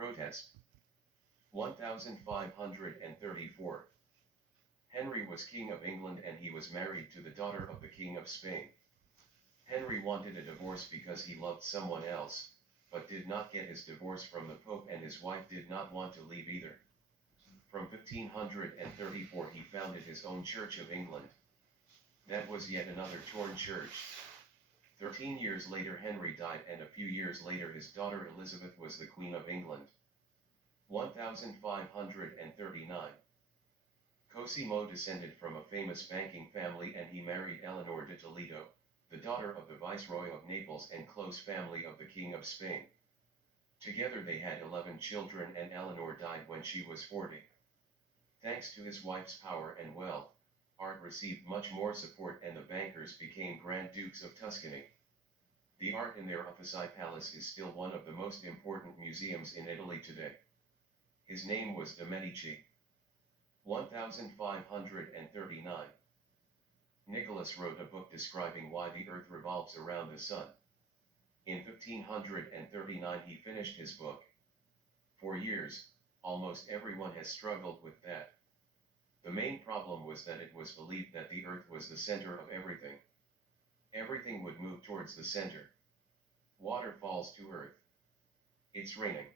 Protest. 1534. Henry was King of England and he was married to the daughter of the King of Spain. Henry wanted a divorce because he loved someone else, but did not get his divorce from the Pope, and his wife did not want to leave either. From 1534 he founded his own Church of England. That was yet another torn church. 13 years later Henry died, and a few years later his daughter Elizabeth was the Queen of England. 1539. Cosimo descended from a famous banking family and he married Eleanor de Toledo, the daughter of the Viceroy of Naples and close family of the King of Spain. Together they had 11 children, and Eleanor died when she was 40. Thanks to his wife's power and wealth, art received much more support and the bankers became Grand Dukes of Tuscany. The art in their Uffizi Palace is still one of the most important museums in Italy today. His name was de' Medici. 1539. Nicholas wrote a book describing why the earth revolves around the sun. In 1539 he finished his book. For years, almost everyone has struggled with that. The main problem was that it was believed that the earth was the center of everything. Everything would move towards the center. Water falls to earth. It's raining.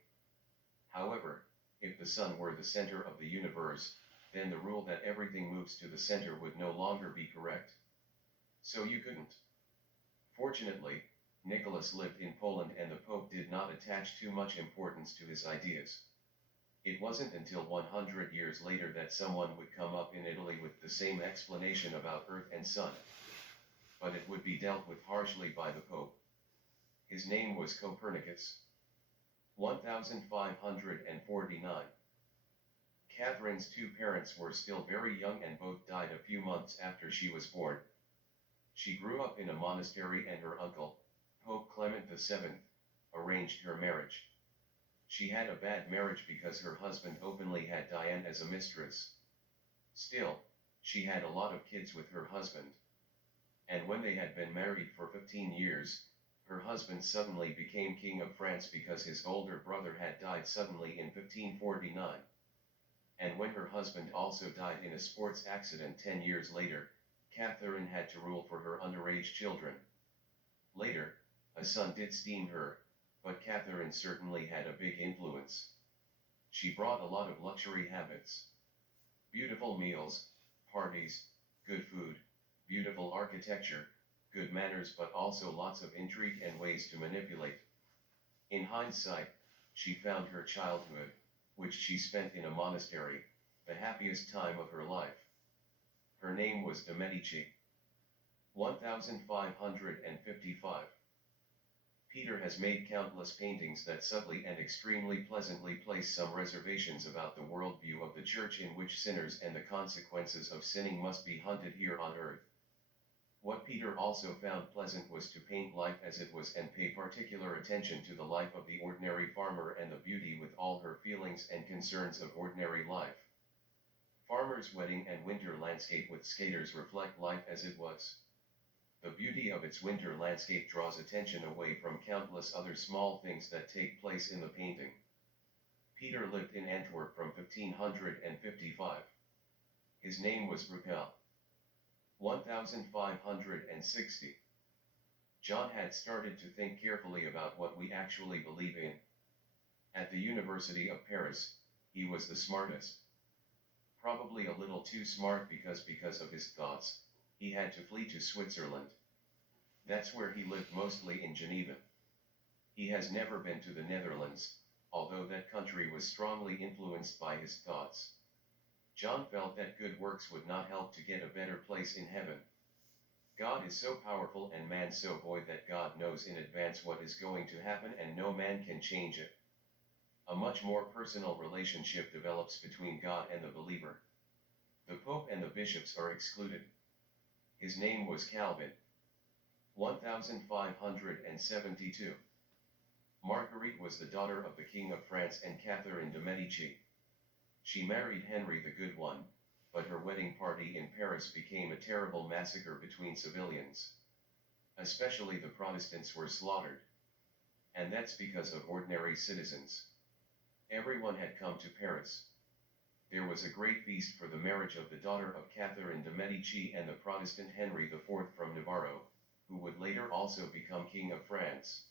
However, if the sun were the center of the universe, then the rule that everything moves to the center would no longer be correct. So you couldn't. Fortunately, Nicholas lived in Poland and the Pope did not attach too much importance to his ideas. It wasn't until 100 years later that someone would come up in Italy with the same explanation about earth and sun. But it would be dealt with harshly by the Pope. His name was Copernicus. 1549. Catherine's two parents were still very young and both died a few months after she was born. She grew up in a monastery and her uncle, Pope Clement VII, arranged her marriage. She had a bad marriage because her husband openly had Diane as a mistress. Still, she had a lot of kids with her husband. And when they had been married for 15 years, her husband suddenly became King of France because his older brother had died suddenly in 1549. And when her husband also died in a sports accident 10 years later, Catherine had to rule for her underage children. Later, a son did steam her, but Catherine certainly had a big influence. She brought a lot of luxury habits. Beautiful meals, parties, good food, beautiful architecture, good manners, but also lots of intrigue and ways to manipulate. In hindsight, she found her childhood, which she spent in a monastery, the happiest time of her life. Her name was de' Medici. 1555. Peter has made countless paintings that subtly and extremely pleasantly place some reservations about the worldview of the Church in which sinners and the consequences of sinning must be hunted here on earth. What Peter also found pleasant was to paint life as it was and pay particular attention to the life of the ordinary farmer and the beauty with all her feelings and concerns of ordinary life. Farmer's wedding and winter landscape with skaters reflect life as it was. The beauty of its winter landscape draws attention away from countless other small things that take place in the painting. Peter lived in Antwerp from 1555. His name was Raphael. 1560. John had started to think carefully about what we actually believe in. At the University of Paris, he was the smartest. Probably a little too smart because of his thoughts, he had to flee to Switzerland. That's where he lived, mostly in Geneva. He has never been to the Netherlands, although that country was strongly influenced by his thoughts. John felt that good works would not help to get a better place in heaven. God is so powerful and man so void that God knows in advance what is going to happen and no man can change it. A much more personal relationship develops between God and the believer. The Pope and the bishops are excluded. His name was Calvin. 1572. Marguerite was the daughter of the King of France and Catherine de' Medici. She married Henry the Good One, but her wedding party in Paris became a terrible massacre between civilians. Especially the Protestants were slaughtered. And that's because of ordinary citizens. Everyone had come to Paris. There was a great feast for the marriage of the daughter of Catherine de' Medici and the Protestant Henry IV from Navarro, who would later also become King of France.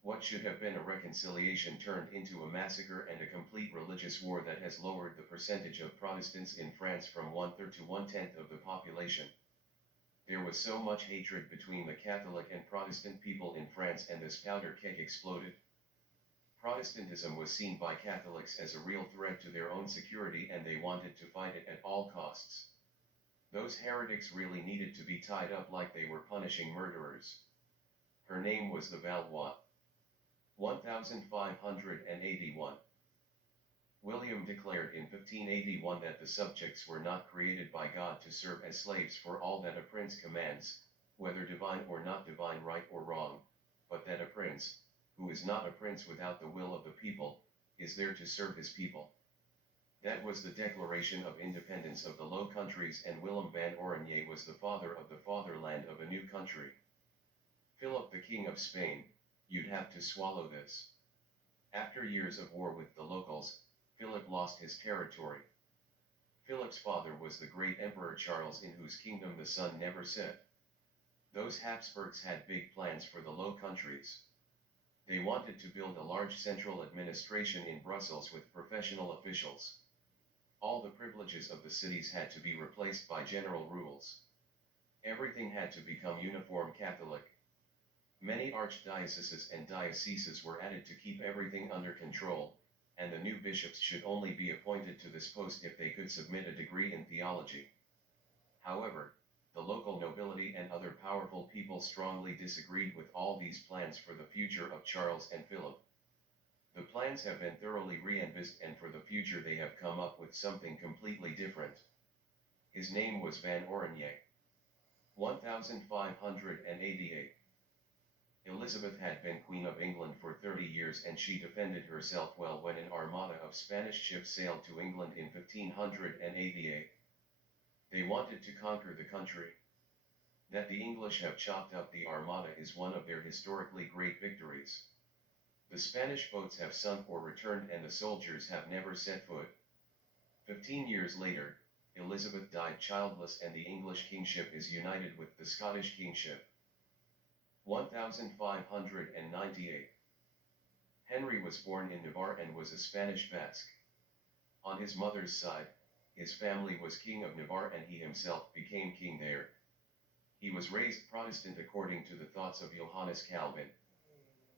What should have been a reconciliation turned into a massacre and a complete religious war that has lowered the percentage of Protestants in France from 1/3 to 1/10 of the population. There was so much hatred between the Catholic and Protestant people in France, and this powder keg exploded. Protestantism was seen by Catholics as a real threat to their own security, and they wanted to fight it at all costs. Those heretics really needed to be tied up like they were punishing murderers. Her name was the Valois. 1581. William declared in 1581 that the subjects were not created by God to serve as slaves for all that a prince commands, whether divine or not divine, right or wrong, but that a prince, who is not a prince without the will of the people, is there to serve his people. That was the Declaration of Independence of the Low Countries, and Willem van Oranje was the father of the fatherland of a new country. Philip, the King of Spain, you'd have to swallow this. After years of war with the locals, Philip lost his territory. Philip's father was the great Emperor Charles, in whose kingdom the sun never set. Those Habsburgs had big plans for the Low Countries. They wanted to build a large central administration in Brussels with professional officials. All the privileges of the cities had to be replaced by general rules. Everything had to become uniform Catholic. Many archdioceses and dioceses were added to keep everything under control, and the new bishops should only be appointed to this post if they could submit a degree in theology. However, the local nobility and other powerful people strongly disagreed with all these plans for the future of Charles and Philip. The plans have been thoroughly re-envisaged, and for the future they have come up with something completely different. His name was Van Oranje. 1588. Elizabeth had been Queen of England for 30 years, and she defended herself well when an armada of Spanish ships sailed to England in 1588. They wanted to conquer the country. That the English have chopped up the armada is one of their historically great victories. The Spanish boats have sunk or returned, and the soldiers have never set foot. 15 years later, Elizabeth died childless, and the English kingship is united with the Scottish kingship. 1598. Henry was born in Navarre and was a Spanish Basque. On his mother's side, his family was King of Navarre, and he himself became king there. He was raised Protestant according to the thoughts of Johannes Calvin.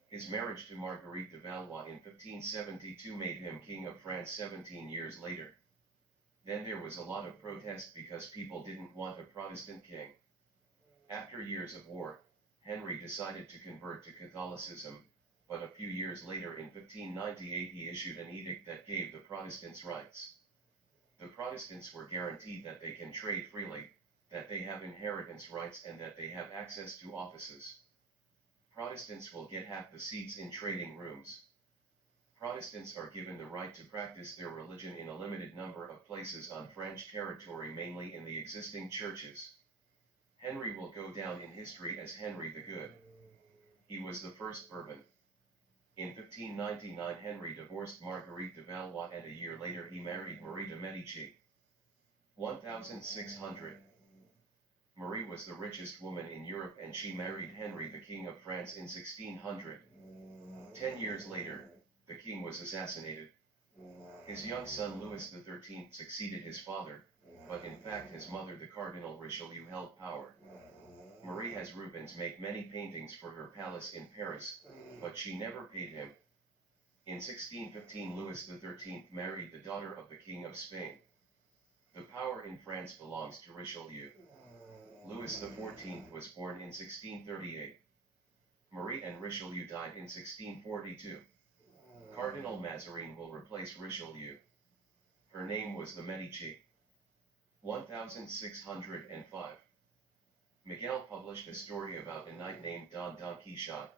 His marriage to Marguerite de Valois in 1572 made him King of France 17 years later. Then there was a lot of protest because people didn't want a Protestant king. After years of war, Henry decided to convert to Catholicism, but a few years later in 1598 he issued an edict that gave the Protestants rights. The Protestants were guaranteed that they can trade freely, that they have inheritance rights, and that they have access to offices. Protestants will get half the seats in trading rooms. Protestants are given the right to practice their religion in a limited number of places on French territory, mainly in the existing churches. Henry will go down in history as Henry the Good. He was the first Bourbon. In 1599 Henry divorced Marguerite de Valois, and a year later he married Marie de Medici. 1600. Marie was the richest woman in Europe, and she married Henry, the King of France, in 1600. 10 years later, the king was assassinated. His young son Louis XIII succeeded his father, but in fact his mother, the Cardinal Richelieu, held power. Marie has Rubens make many paintings for her palace in Paris, but she never paid him. In 1615 Louis XIII married the daughter of the King of Spain. The power in France belongs to Richelieu. Louis XIV was born in 1638. Marie and Richelieu died in 1642. Cardinal Mazarin will replace Richelieu. Her name was the Medici. 1605. Miguel published a story about a knight named Don Quixote,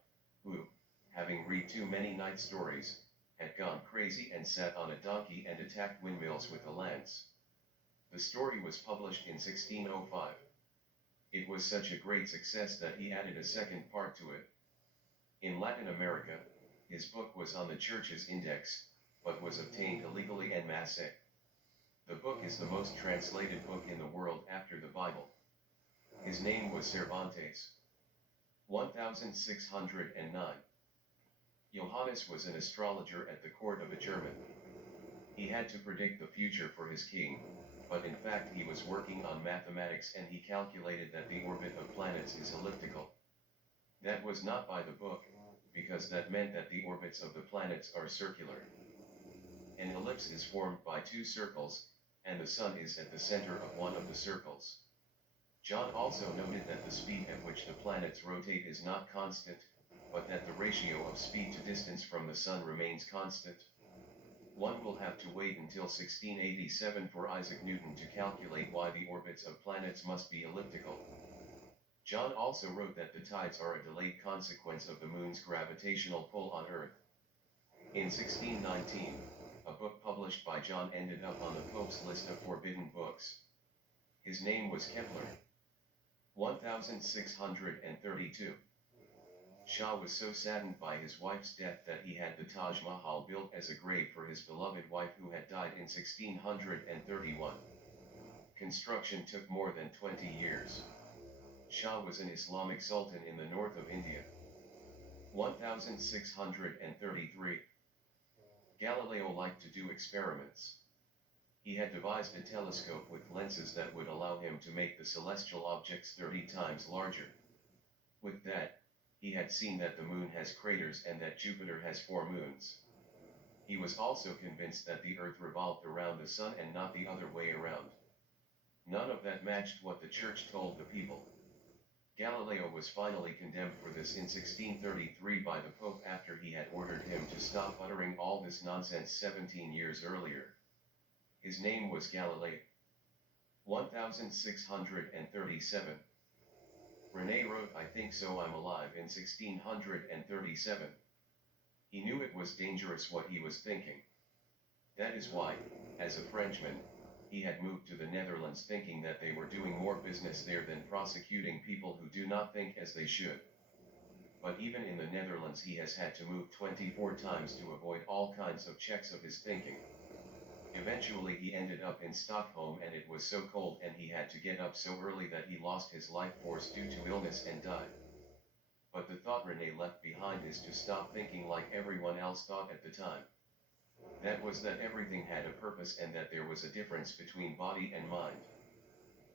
who, having read too many night stories, had gone crazy and sat on a donkey and attacked windmills with a lance. The story was published in 1605. It was such a great success that he added a second part to it. In Latin America, his book was on the Church's index, but was obtained illegally en masse. The book is the most translated book in the world after the Bible. His name was Cervantes. 1609. Johannes was an astrologer at the court of a German. He had to predict the future for his king, but in fact he was working on mathematics and he calculated that the orbit of planets is elliptical. That was not by the book, because that meant that the orbits of the planets are circular. An ellipse is formed by two circles, and the sun is at the center of one of the circles. John also noted that the speed at which the planets rotate is not constant, but that the ratio of speed to distance from the sun remains constant. One will have to wait until 1687 for Isaac Newton to calculate why the orbits of planets must be elliptical. John also wrote that the tides are a delayed consequence of the moon's gravitational pull on Earth. In 1619, a book published by John ended up on the Pope's list of forbidden books. His name was Kepler. 1632. Shah was so saddened by his wife's death that he had the Taj Mahal built as a grave for his beloved wife who had died in 1631. Construction took more than 20 years. Shah was an Islamic sultan in the north of India. 1633. Galileo liked to do experiments. He had devised a telescope with lenses that would allow him to make the celestial objects 30 times larger. With that, he had seen that the moon has craters and that Jupiter has 4 moons. He was also convinced that the Earth revolved around the sun and not the other way around. None of that matched what the church told the people. Galileo was finally condemned for this in 1633 by the Pope after he had ordered him to stop uttering all this nonsense 17 years earlier. His name was Galileo. 1637. René wrote I Think So I'm Alive in 1637. He knew it was dangerous what he was thinking. That is why, as a Frenchman, he had moved to the Netherlands thinking that they were doing more business there than prosecuting people who do not think as they should. But even in the Netherlands he has had to move 24 times to avoid all kinds of checks of his thinking. Eventually he ended up in Stockholm and it was so cold and he had to get up so early that he lost his life force due to illness and died. But the thought René left behind is to stop thinking like everyone else thought at the time. That was that everything had a purpose and that there was a difference between body and mind.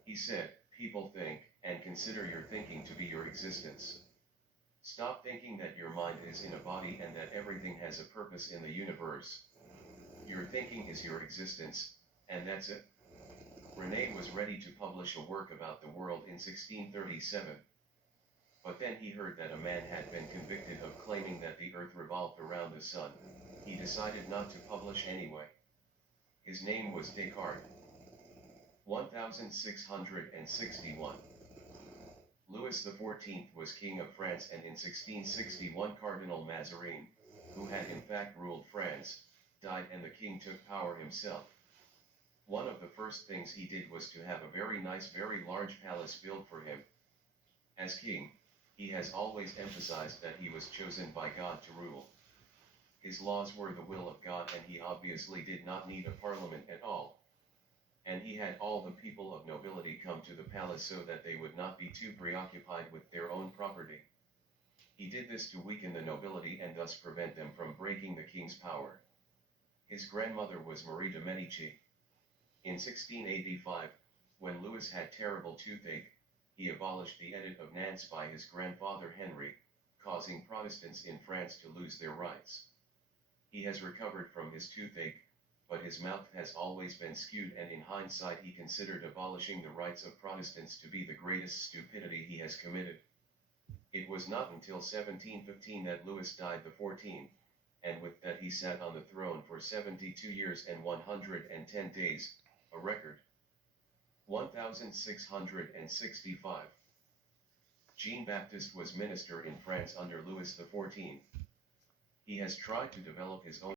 He said, people think, and consider your thinking to be your existence. Stop thinking that your mind is in a body and that everything has a purpose in the universe. Your thinking is your existence, and that's it. René was ready to publish a work about the world in 1637. But then he heard that a man had been convicted of claiming that the earth revolved around the sun. He decided not to publish anyway. His name was Descartes. 1661. Louis XIV was king of France, and in 1661 Cardinal Mazarin, who had in fact ruled France, died and the king took power himself. One of the first things he did was to have a very nice, very large palace built for him. As king, he has always emphasized that he was chosen by God to rule. His laws were the will of God and he obviously did not need a parliament at all. And he had all the people of nobility come to the palace so that they would not be too preoccupied with their own property. He did this to weaken the nobility and thus prevent them from breaking the king's power. His grandmother was Marie de Medici. In 1685, when Louis had terrible toothache, he abolished the Edict of Nantes by his grandfather Henry, causing Protestants in France to lose their rights. He has recovered from his toothache, but his mouth has always been skewed, and in hindsight he considered abolishing the rights of Protestants to be the greatest stupidity he has committed. It was not until 1715 that Louis died the 14th, and with that he sat on the throne for 72 years and 110 days, a record. 1665. Jean-Baptiste was minister in France under Louis XIV. He has tried to develop his own